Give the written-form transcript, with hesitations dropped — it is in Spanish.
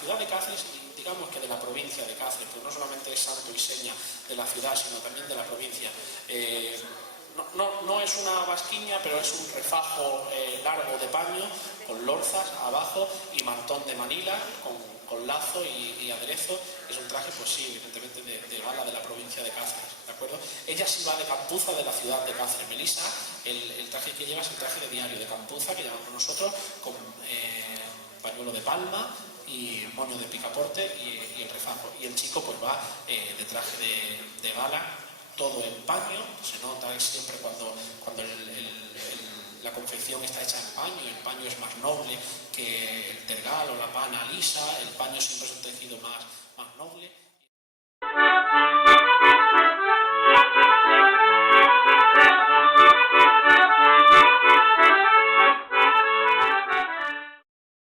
ciudad de Cáceres, digamos que de la provincia de Cáceres, pero no solamente es santo y seña de la ciudad, sino también de la provincia. No es una basquiña, pero es un refajo largo de paño, con lorzas abajo y mantón de Manila, con lazo y aderezo. Es un traje, pues sí, evidentemente de gala de la provincia de Cáceres, ¿de acuerdo? Ella sí va de campuza de la ciudad de Cáceres. Melisa, el traje que lleva es el traje de diario de campuza, que llamamos nosotros, con pañuelo de palma y moño de picaporte y el refajo. Y el chico pues va de traje de gala, todo en paño. Se nota siempre cuando la confección está hecha en paño. El paño es más noble que el tergal o la pana lisa. El paño siempre se